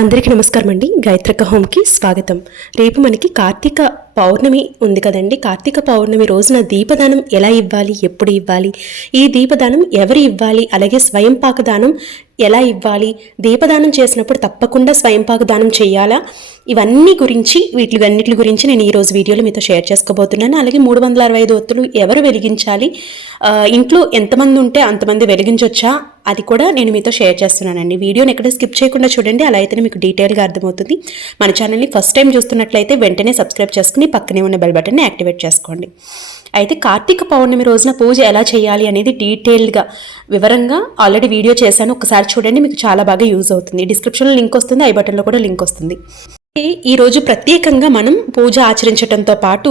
అందరికీ నమస్కారం అండి. గాయత్రిక హోమ్కి స్వాగతం. రేపు మనకి కార్తీక పౌర్ణమి ఉంది కదండి. కార్తీక పౌర్ణమి రోజున దీపదానం ఎలా ఇవ్వాలి, ఎప్పుడు ఇవ్వాలి, ఈ దీపదానం ఎవరు ఇవ్వాలి, అలాగే స్వయంపాక దానం ఎలా ఇవ్వాలి, దీపదానం చేసినప్పుడు తప్పకుండా స్వయంపాక దానం చేయాలా, ఇవన్నీ గురించి వీటిలన్నిటి గురించి నేను ఈరోజు వీడియోలో మీతో షేర్ చేసుకోబోతున్నాను. అలాగే 365 ఒత్తులు ఎవరు వెలిగించాలి, ఇంట్లో ఎంతమంది ఉంటే అంతమంది వెలిగించవచ్చా, అది కూడా నేను మీతో షేర్ చేస్తున్నానండి. వీడియోని ఎక్కడ స్కిప్ చేయకుండా చూడండి, అలా అయితేనే మీకు డీటెయిల్గా అర్థమవుతుంది. మన ఛానల్ని ఫస్ట్ టైం చూస్తున్నట్లయితే వెంటనే సబ్స్క్రైబ్ చేసుకుని పక్కనే ఉన్న బెల్ బటన్ని యాక్టివేట్ చేసుకోండి. అయితే కార్తీక పౌర్ణమి రోజున పూజ ఎలా చేయాలి అనేది డీటెయిల్డ్గా వివరంగా ఆల్రెడీ వీడియో చేశాను. ఒకసారి చూడండి, మీకు చాలా బాగా యూజ్ అవుతుంది. డిస్క్రిప్షన్లో లింక్ వస్తుంది, ఐ బటన్లో కూడా లింక్ వస్తుంది. ఈరోజు ప్రత్యేకంగా మనం పూజ ఆచరించడంతో పాటు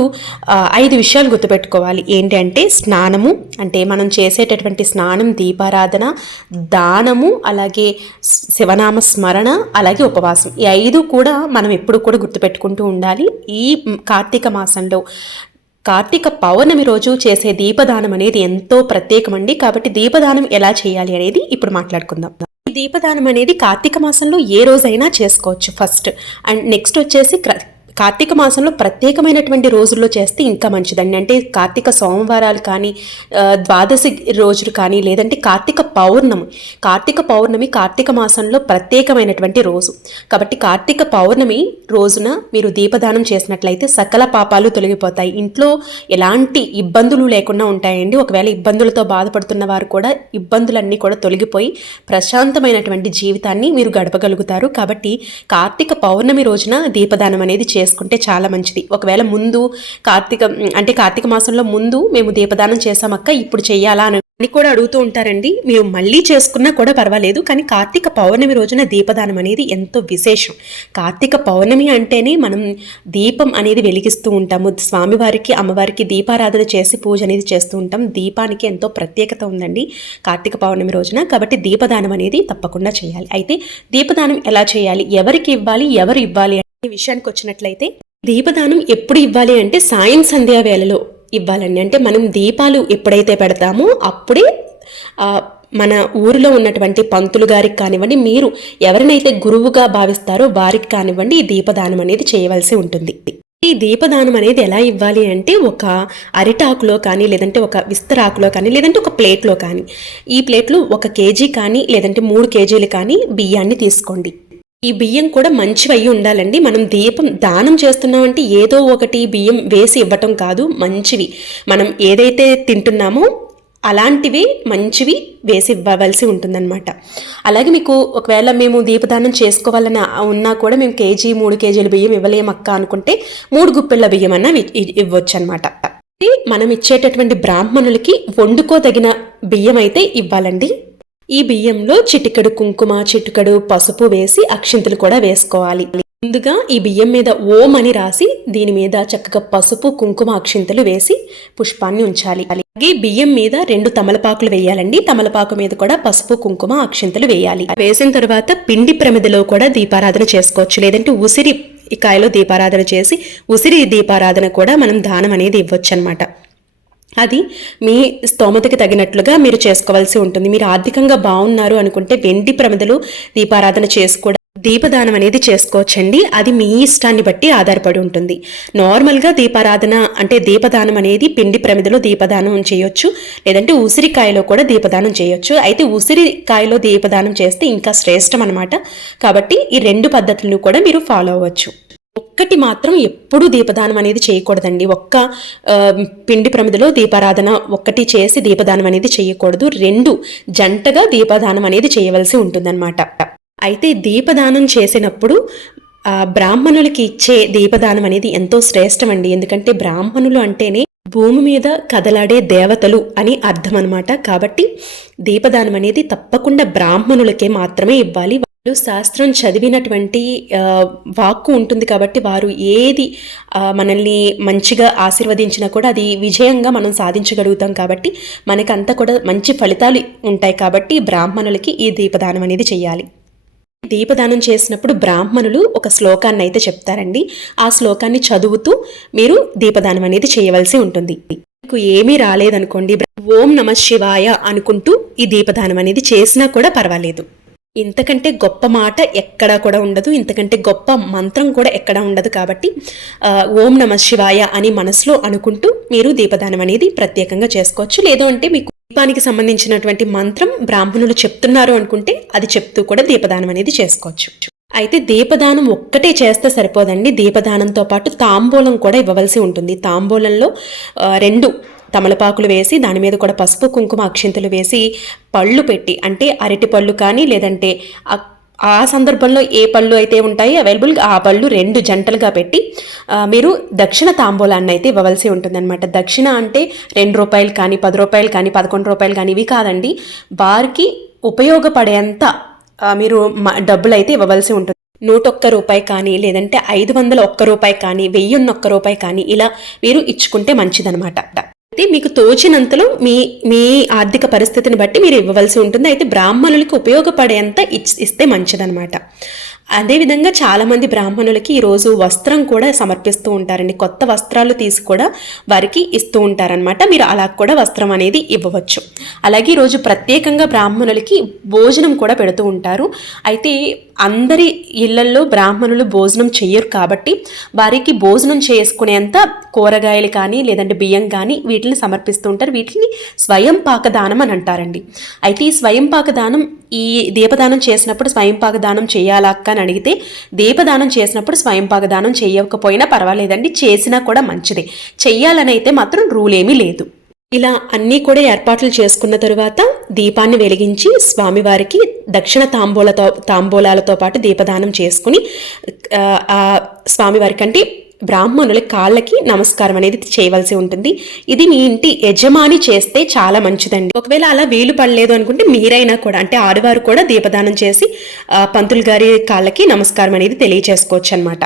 5 విషయాలు గుర్తుపెట్టుకోవాలి. ఏంటంటే స్నానము, అంటే మనం చేసేటటువంటి స్నానం, దీపారాధన, దానము, అలాగే శివనామ స్మరణ, అలాగే ఉపవాసం. ఈ 5 కూడా మనం ఎప్పుడు కూడా గుర్తుపెట్టుకుంటూ ఉండాలి. ఈ కార్తీక మాసంలో కార్తీక పౌర్ణమి రోజు చేసే దీపదానం అనేది ఎంతో ప్రత్యేకమండి. కాబట్టి దీపదానం ఎలా చేయాలి అనేది ఇప్పుడు మాట్లాడుకుందాం. ఈ దీపదానం అనేది కార్తీక మాసంలో ఏ రోజైనా చేసుకోవచ్చు ఫస్ట్. అండ్ నెక్స్ట్ వచ్చేసి కార్తీక మాసంలో ప్రత్యేకమైనటువంటి రోజుల్లో చేస్తే ఇంకా మంచిదండి. అంటే కార్తీక సోమవారాలు కానీ, ద్వాదశి రోజులు కానీ, లేదంటే కార్తీక పౌర్ణమి కార్తీక మాసంలో ప్రత్యేకమైనటువంటి రోజు. కాబట్టి కార్తీక పౌర్ణమి రోజున మీరు దీపదానం చేసినట్లయితే సకల పాపాలు తొలగిపోతాయి. ఇంట్లో ఎలాంటి ఇబ్బందులు లేకుండా ఉంటాయండి. ఒకవేళ ఇబ్బందులతో బాధపడుతున్న వారు కూడా ఇబ్బందులన్నీ కూడా తొలగిపోయి ప్రశాంతమైనటువంటి జీవితాన్ని మీరు గడపగలుగుతారు. కాబట్టి కార్తీక పౌర్ణమి రోజున దీపదానం అనేది చేసుకుంటే చాలా మంచిది. ఒకవేళ ముందు కార్తీక మాసంలో ముందు మేము దీపదానం చేసామక్క, ఇప్పుడు చెయ్యాలా అని కూడా అడుగుతూ ఉంటారండి. మీరు మళ్ళీ చేసుకున్నా కూడా పర్వాలేదు, కానీ కార్తీక పౌర్ణమి రోజున దీపదానం అనేది ఎంతో విశేషం. కార్తీక పౌర్ణమి అంటేనే మనం దీపం అనేది వెలిగిస్తూ ఉంటాము. స్వామివారికి, అమ్మవారికి దీపారాధన చేసి పూజ అనేది చేస్తూ ఉంటాం. దీపానికి ఎంతో ప్రత్యేకత ఉందండి కార్తీక పౌర్ణమి రోజున. కాబట్టి దీపదానం అనేది తప్పకుండా చేయాలి. అయితే దీపదానం ఎలా చేయాలి, ఎవరికి ఇవ్వాలి, ఎవరు ఇవ్వాలి అనే విషయానికి వచ్చినట్లయితే, దీపదానం ఎప్పుడు ఇవ్వాలి అంటే సాయం సంధ్యా వేళలో ఇవ్వాలండి. అంటే మనం దీపాలు ఎప్పుడైతే పెడతామో అప్పుడే మన ఊరిలో ఉన్నటువంటి పంతులు గారికి కానివ్వండి, మీరు ఎవరినైతే గురువుగా భావిస్తారో వారికి కానివ్వండి, ఈ దీపదానం అనేది చేయవలసి ఉంటుంది. ఈ దీపదానం అనేది ఎలా ఇవ్వాలి అంటే, ఒక అరిటాకులో కానీ, లేదంటే ఒక విస్తరాకులో కానీ, లేదంటే ఒక ప్లేట్లో కానీ, ఈ ప్లేట్లో 1 కేజీ కానీ లేదంటే 3 కేజీలు కానీ బియ్యాన్ని తీసుకోండి. ఈ బియ్యం కూడా మంచివి అయ్యి ఉండాలండి. మనం దానం చేస్తున్నామంటే ఏదో ఒకటి బియ్యం వేసి ఇవ్వటం కాదు, మంచివి మనం ఏదైతే తింటున్నామో అలాంటివి మంచివి వేసి ఇవ్వవలసి ఉంటుందన్నమాట. అలాగే మీకు ఒకవేళ మేము దీపదానం చేసుకోవాలని ఉన్నా కూడా మేము 3 కేజీల బియ్యం ఇవ్వలేమక్క అనుకుంటే 3 గుప్పెళ్ళ బియ్యం అన్న ఇవ్వచ్చు అనమాట. మనం ఇచ్చేటటువంటి బ్రాహ్మణులకి వండుకోదగిన బియ్యం అయితే ఇవ్వాలండి. ఈ బియ్యంలో చిటికెడు కుంకుమ, చిటికెడు పసుపు వేసి అక్షింతలు కూడా వేసుకోవాలి. ముందుగా ఈ బియ్యం మీద ఓం అని రాసి దీని మీద చక్కగా పసుపు, కుంకుమ, అక్షింతలు వేసి పుష్పాన్ని ఉంచాలి. అలాగే బియ్యం మీద 2 తమలపాకులు వేయాలండి. తమలపాకు మీద కూడా పసుపు, కుంకుమ, అక్షింతలు వేయాలి. వేసిన తర్వాత పిండి ప్రమిదలో కూడా దీపారాధన చేసుకోవచ్చు, లేదంటే ఉసిరి కాయలో దీపారాధన చేసి ఉసిరి దీపారాధన కూడా మనం దానం అనేది ఇవ్వచ్చు అనమాట. అది మీ స్తోమతకి తగినట్లుగా మీరు చేసుకోవాల్సి ఉంటుంది. మీరు ఆర్థికంగా బాగున్నారు అనుకుంటే వెండి ప్రమిదలు దీపారాధన చేసుకోవడం, దీపదానం అనేది చేసుకోవచ్చండి. అది మీ ఇష్టాన్ని బట్టి ఆధారపడి ఉంటుంది. నార్మల్గా దీపారాధన అంటే దీపదానం అనేది పిండి ప్రమిదలో దీపదానం చేయొచ్చు, లేదంటే ఉసిరికాయలో కూడా దీపదానం చేయొచ్చు. అయితే ఉసిరికాయలో దీపదానం చేస్తే ఇంకా శ్రేష్టం అనమాట. కాబట్టి ఈ 2 పద్ధతులను కూడా మీరు ఫాలో అవ్వచ్చు. ఒక్కటి మాత్రం ఎప్పుడూ దీపదానం అనేది చేయకూడదండి. పిండి ప్రమిదలో దీపారాధన ఒక్కటి చేసి దీపదానం అనేది చేయకూడదు. 2 జంటగా దీపదానం అనేది చేయవలసి ఉంటుందన్నమాట. అయితే దీపదానం చేసినప్పుడు బ్రాహ్మణులకి ఇచ్చే దీపదానం అనేది ఎంతో శ్రేష్టం అండి. ఎందుకంటే బ్రాహ్మణులు అంటేనే భూమి మీద కదలాడే దేవతలు అని అర్థం అనమాట. కాబట్టి దీపదానం అనేది తప్పకుండా బ్రాహ్మణులకే మాత్రమే ఇవ్వాలి. శాస్త్రం చదివినటువంటి వాక్కు ఉంటుంది కాబట్టి వారు ఏది మనల్ని మంచిగా ఆశీర్వదించినా కూడా అది విజయంగా మనం సాధించగలుగుతాం. కాబట్టి మనకంతా కూడా మంచి ఫలితాలు ఉంటాయి. కాబట్టి బ్రాహ్మణులకి ఈ దీపదానం అనేది చేయాలి. దీపదానం చేసినప్పుడు బ్రాహ్మణులు ఒక శ్లోకాన్ని అయితే చెప్తారండి. ఆ శ్లోకాన్ని చదువుతూ మీరు దీపదానం అనేది చేయవలసి ఉంటుంది. మీకు ఏమీ రాలేదనుకోండి, ఓం నమః శివాయ అనుకుంటూ ఈ దీపదానం అనేది చేసినా కూడా పర్వాలేదు. ఇంతకంటే గొప్ప మాట ఎక్కడా కూడా ఉండదు, ఇంతకంటే గొప్ప మంత్రం కూడా ఎక్కడా ఉండదు. కాబట్టి ఓం నమః శివాయ అని మనసులో అనుకుంటూ మీరు దీపదానం అనేది ప్రత్యేకంగా చేసుకోవచ్చు. లేదు అంటే మీకు దీపానికి సంబంధించినటువంటి మంత్రం బ్రాహ్మణులు చెప్తున్నారు అనుకుంటే అది చెప్తూ కూడా దీపదానం అనేది చేసుకోవచ్చు. అయితే దీపదానం ఒక్కటే చేస్తే సరిపోదండి. దీపదానంతో పాటు తాంబూలం కూడా ఇవ్వవలసి ఉంటుంది. తాంబూలంలో 2 తమలపాకులు వేసి దాని మీద కూడా పసుపు కుంకుమ అక్షింతలు వేసి పళ్ళు పెట్టి, అంటే అరటి పళ్ళు కానీ లేదంటే ఆ సందర్భంలో ఏ పళ్ళు అయితే ఉంటాయో అవైలబుల్ ఆ పళ్ళు 2 జంటలుగా పెట్టి మీరు దక్షిణ తాంబూలాన్ని అయితే ఇవ్వవలసి ఉంటుందన్నమాట. దక్షిణ అంటే ₹2 కానీ ₹10 కానీ ₹11 కానీ ఇవి కాదండి, వారికి ఉపయోగపడేంత మీరు డబ్బులు అయితే ఇవ్వవలసి ఉంటుంది. ₹101 కానీ లేదంటే ₹501 కానీ ₹1001 కానీ ఇలా మీరు ఇచ్చుకుంటే మంచిదనమాట. అయితే మీకు తోచినంతలో మీ ఆర్థిక పరిస్థితిని బట్టి మీరు ఇవ్వవలసి ఉంటుంది. అయితే బ్రాహ్మణులకి ఉపయోగపడేంత ఇస్తే మంచిదనమాట. అదేవిధంగా చాలామంది బ్రాహ్మణులకి ఈరోజు వస్త్రం కూడా సమర్పిస్తూ ఉంటారండి. కొత్త వస్త్రాలు తీసి కూడా వారికి ఇస్తూ ఉంటారనమాట. మీరు అలా కూడా వస్త్రం అనేది ఇవ్వవచ్చు. అలాగే ఈరోజు ప్రత్యేకంగా బ్రాహ్మణులకి భోజనం కూడా పెడుతూ ఉంటారు. అయితే అందరి ఇళ్లల్లో బ్రాహ్మణులు భోజనం చెయ్యరు కాబట్టి వారికి భోజనం చేసుకునేంత కూరగాయలు కానీ లేదంటే బియ్యం కానీ వీటిని సమర్పిస్తూ ఉంటారు. వీటిని స్వయం పాకదానం అని అంటారండి. అయితే ఈ స్వయం పాకదానం ఈ దీపదానం చేసినప్పుడు స్వయం పాకదానం చేయాలా అక్క అని అడిగితే, దీపదానం చేసినప్పుడు స్వయం పాకదానం చేయకపోయినా పర్వాలేదండి, చేసినా కూడా మంచిదే. చెయ్యాలని అయితే మాత్రం రూల్ ఏమీ లేదు. ఇలా అన్నీ కూడా ఏర్పాట్లు చేసుకున్న తరువాత దీపాన్ని వెలిగించి స్వామివారికి దక్షిణ తాంబూలాలతో పాటు దీపదానం చేసుకుని స్వామివారికి అంటే బ్రాహ్మణుల కాళ్ళకి నమస్కారం అనేది చేయవలసి ఉంటుంది. ఇది మీ ఇంటి యజమాని చేస్తే చాలా మంచిదండి. ఒకవేళ అలా వీలు పడలేదు అనుకుంటే మీరైనా కూడా అంటే ఆడవారు కూడా దీపదానం చేసి పంతులు గారి కాళ్ళకి నమస్కారం అనేది తెలియచేసుకోవచ్చు అనమాట.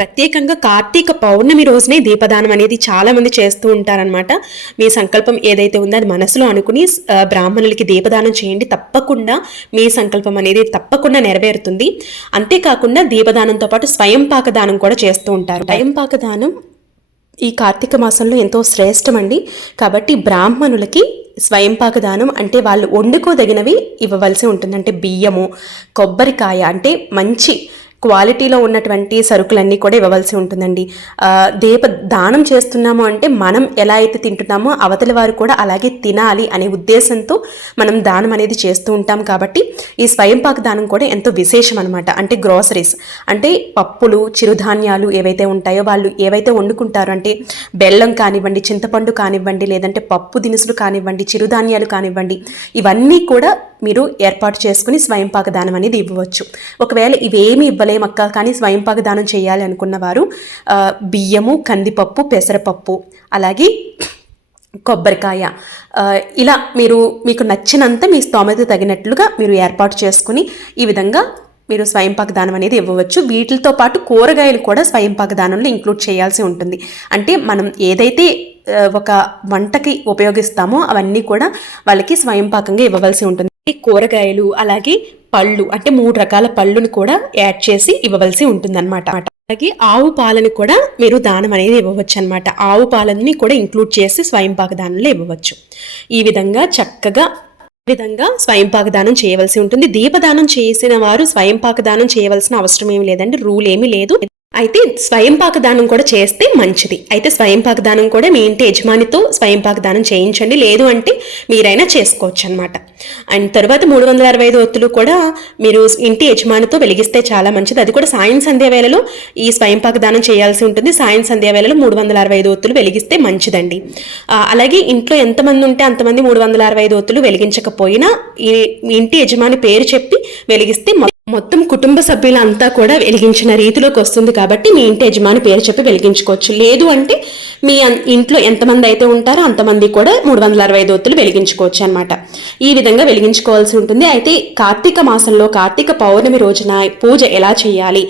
ప్రత్యేకంగా కార్తీక పౌర్ణమి రోజునే దీపదానం అనేది చాలా మంది చేస్తూ ఉంటారనమాట. మీ సంకల్పం ఏదైతే ఉందో అది మనసులో అనుకుని బ్రాహ్మణులకి దీపదానం చేయండి. తప్పకుండా మీ సంకల్పం అనేది తప్పకుండా నెరవేరుతుంది. అంతేకాకుండా దీపదానంతో పాటు స్వయం పాకదానం కూడా చేస్తూ ఉంటారు. స్వయం పాకదానం ఈ కార్తీక మాసంలో ఎంతో శ్రేష్టమండి. కాబట్టి బ్రాహ్మణులకి స్వయం పాకదానం అంటే వాళ్ళు వండుకోదగినవి ఇవ్వవలసి ఉంటుంది. అంటే బియ్యము, కొబ్బరికాయ అంటే మంచి క్వాలిటీలో ఉన్నటువంటి సరుకులన్నీ కూడా ఇవ్వవలసి ఉంటుందండి. దానం చేస్తున్నాము అంటే మనం ఎలా అయితే తింటున్నామో అవతలి వారు కూడా అలాగే తినాలి అనే ఉద్దేశంతో మనం దానం అనేది చేస్తూ ఉంటాం. కాబట్టి ఈ స్వయం పాక దానం కూడా ఎంతో విశేషం అనమాట. అంటే గ్రోసరీస్ అంటే పప్పులు, చిరుధాన్యాలు ఏవైతే ఉంటాయో వాళ్ళు ఏవైతే వండుకుంటారో అంటే బెల్లం కానివ్వండి, చింతపండు కానివ్వండి, లేదంటే పప్పు దినుసులు కానివ్వండి, చిరుధాన్యాలు కానివ్వండి, ఇవన్నీ కూడా మీరు ఏర్పాటు చేసుకుని స్వయం పాక దానం అనేది ఇవ్వవచ్చు. ఒకవేళ ఇవేమి ఇవ్వలేమక్క కానీ స్వయం పాక దానం చేయాలి అనుకున్న వారు బియ్యము, కందిపప్పు, పెసరపప్పు, అలాగే కొబ్బరికాయ ఇలా మీకు నచ్చినంత మీ స్తోమత తగినట్లుగా మీరు ఏర్పాటు చేసుకుని ఈ విధంగా మీరు స్వయం పాక దానం అనేది ఇవ్వవచ్చు. వీటితో పాటు కూరగాయలు కూడా స్వయం పాక దానంలో ఇంక్లూడ్ చేయాల్సి ఉంటుంది. అంటే మనం ఏదైతే ఒక వంటకి ఉపయోగిస్తామో అవన్నీ కూడా వాళ్ళకి స్వయం పాకంగా ఇవ్వవలసి ఉంటుంది. కూరగాయలు అలాగే పళ్ళు అంటే 3 రకాల పళ్ళును కూడా యాడ్ చేసి ఇవ్వవలసి ఉంటుందన్నమాట. అలాగే ఆవు పాలను కూడా మీరు దానం అనేది ఇవ్వవచ్చు అనమాట. ఆవు పాలని కూడా ఇంక్లూడ్ చేసి స్వయం పాక దానంలో ఇవ్వవచ్చు. ఈ విధంగా చక్కగా స్వయం పాక దానం చేయవలసి ఉంటుంది. దీపదానం చేసిన వారు స్వయం పాక దానం చేయవలసిన అవసరం ఏమి లేదండి, రూల్ ఏమీ లేదు. అయితే స్వయం పాక దానం కూడా చేస్తే మంచిది. అయితే స్వయం పాక దానం కూడా మీ ఇంటి యజమానితో స్వయం పాక దానం చేయించండి, లేదు అంటే మీరైనా చేసుకోవచ్చు అనమాట. అండ్ తర్వాత 365 ఒత్తులు కూడా మీరు ఇంటి యజమానితో వెలిగిస్తే చాలా మంచిది. అది కూడా సాయం సంధ్యా వేళలో ఈ స్వయం పాక దానం చేయాల్సి ఉంటుంది. సాయం సంధ్యా వేళలో 365 ఒత్తులు వెలిగిస్తే మంచిదండి. అలాగే ఇంట్లో ఎంతమంది ఉంటే అంతమంది 365 ఒత్తులు వెలిగించకపోయినా ఈ ఇంటి యజమాని పేరు చెప్పి వెలిగిస్తే మొత్తం కుటుంబ సభ్యులంతా కూడా వెలిగించిన రీతిలోకి వస్తుంది. కాబట్టి మీ ఇంటి యజమాని పేరు చెప్పి వెలిగించుకోవచ్చు. లేదు అంటే మీ ఇంట్లో ఎంతమంది అయితే ఉంటారో అంతమంది కూడా 365 ఒత్తులు వెలిగించుకోవచ్చు అనమాట. ఈ విధంగా వెలిగించుకోవాల్సి ఉంటుంది. అయితే కార్తీక మాసంలో కార్తీక పౌర్ణమి రోజున పూజ ఎలా చేయాలి,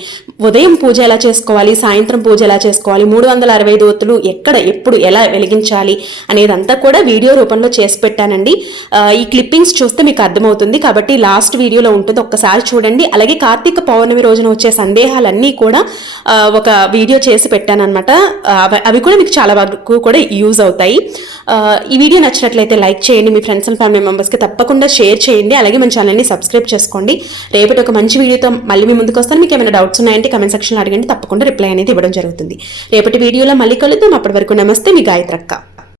ఉదయం పూజ ఎలా చేసుకోవాలి, సాయంత్రం పూజ ఎలా చేసుకోవాలి, 365 ఒత్తులు ఎక్కడ ఎప్పుడు ఎలా వెలిగించాలి అనేదంతా కూడా వీడియో రూపంలో చేసి పెట్టానండి. ఈ క్లిప్పింగ్స్ చూస్తే మీకు అర్థమవుతుంది. కాబట్టి లాస్ట్ వీడియోలో ఉంటుంది, ఒక్కసారి చూడండి. చేయండి. అలాగే కార్తీక పౌర్ణమి రోజున వచ్చే సందేహాలన్నీ కూడా ఒక వీడియో చేసి పెట్టాను అనమాట. అవి కూడా మీకు చాలా వరకు కూడా యూజ్ అవుతాయి. ఈ వీడియో నచ్చినట్లయితే లైక్ చేయండి, మీ ఫ్రెండ్స్ అండ్ ఫ్యామిలీ మెంబర్స్కి తప్పకుండా షేర్ చేయండి. అలాగే మన ఛానల్ని సబ్స్క్రైబ్ చేసుకోండి. రేపటి ఒక మంచి వీడియోతో మళ్ళీ మీ ముందుకు వస్తాను. మీకు ఏమైనా డౌట్స్ ఉన్నాయంటే కమెంట్ సెక్షన్లో అడగండి, తప్పకుండా రిప్లై అనేది ఇవ్వడం జరుగుతుంది. రేపటి వీడియోలో మళ్ళీ కలుద్దాం. అప్పటి వరకు నమస్తే, మీ గాయత్రక్క.